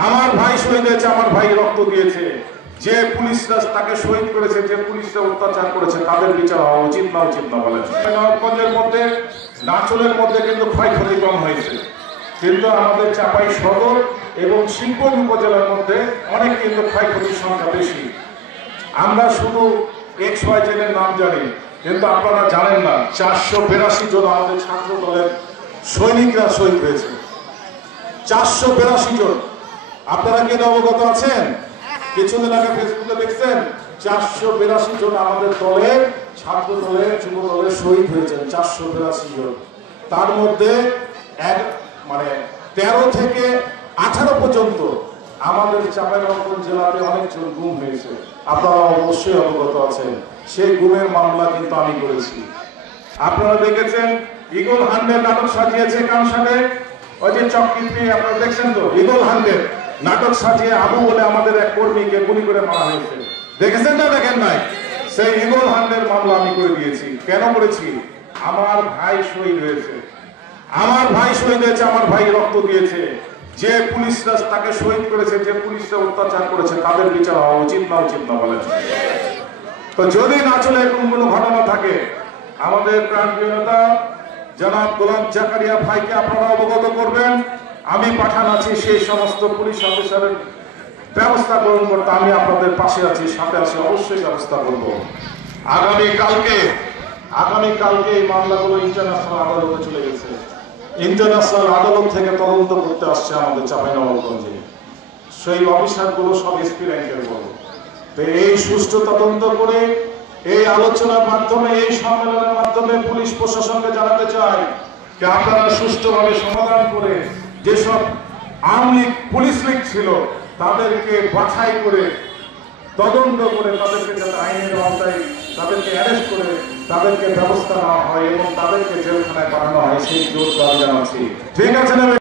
আমার ভাই শহীদ হয়েছে, আমার ভাই রক্ত দিয়েছে। যে পুলিশরা তাকে শহীদ করেছে, যে পুলিশরা অত্যাচার করেছে, তাদের বিচার হওয়া উচিত না বলেন। নবাবগঞ্জের মধ্যে, নাচলের মধ্যে কিন্তু ক্ষয়ক্ষতি কম হয়েছে, কিন্তু আমাদের চাপাই সদর এবং শিবগঞ্জ উপজেলার মধ্যে অনেক কিন্তু ক্ষয়ক্ষতির সংখ্যা বেশি। আমরা শুধু XYZ এর নাম জানি, কিন্তু আপনারা জানেন না 482 জন আমাদের ছাত্র দলের সৈনিকরা শহীদ হয়েছে। 482 জন। আপনারা কি অবগত আছেন? কিছুদিন আগে ফেসবুকে দেখছেন 482 জন আমাদের দলের ছাত্র দলের যুব দলের শহীদ হয়েছেন। 482 জন। তার মধ্যে 13 থেকে 18 পর্যন্ত আমাদের চাঁপাইনবাবগঞ্জ জেলাতে অনেকজন গুম হয়েছে। আপনারা অবশ্যই অবগত আছেন। সেই গুমের মামলা কিন্তু আমি করেছি। আপনারা দেখেছেন ইগল হান্ডের নাটক সাজিয়েছে কানসারে, ওই যে চকরিপি আপনারা দেখছেন তো, ইগল হান্ডের নাটক সাজিয়ে আবু বলে আমাদের এক কর্মীকে গুলি করে মারা হয়েছে। দেখেছেন না দেখেন নাই? সেই ইগল হান্ডের মামলা আমি করে দিয়েছি। কেন করেছি? আমার ভাই শহীদ হয়েছে, আমার ভাই শহীদ হয়েছে, আমার ভাই রক্ত দিয়েছে। যে পুলিশরা তাকে শহীদ করেছে, যে পুলিশরা অত্যাচার করেছে, তাদের বিচার হওয়া উচিত না বলেন। তো যদি নাচলে এরকম কোনো ঘটনা থাকে, আমাদের প্রাণপ্রিয় নেতা জনাব গোলাম জাকারিয়া ভাইকে আপনারা অবগত করবেন। আমি পাঠান আছি সেই সমস্ত পুলিশ অফিসারের ব্যবস্থা গ্রহণ করতে। আমি আপনাদের পাশে আছি, সাথে আছি, অবশ্যই ব্যবস্থা করব। আগামীকালকে এই মামলাগুলো ইন্টারন্যাশনাল আদালতে চলে গেছে। ইন্টারন্যাশনাল আদালত থেকে তদন্ত করতে আসছে আমাদের চাঁপাইনবাবগঞ্জে। সেই অফিসারগুলো সব SP র্যাঙ্কের বড়। তো এই সুষ্ঠু তদন্ত করে এই আলোচনার মাধ্যমে, এই সম্মেলনের মাধ্যমে পুলিশ প্রশাসনকে জানাতে চাই যে আপনারা সুষ্ঠুভাবে সমাধান করে যেসব আওয়ামী লীগ পুলিশ লীগ ছিল তাদেরকে বাছাই করে তদন্ত করে তাদেরকে যাতে আইনের আওতায় তাদেরকে অ্যারেস্ট করে তাদেরকে ব্যবস্থা নেওয়া হয় এবং তাদেরকে জেলখানায় পাঠানো হয়, সেই জোর দাবি জানাচ্ছি। ঠিক আছে না?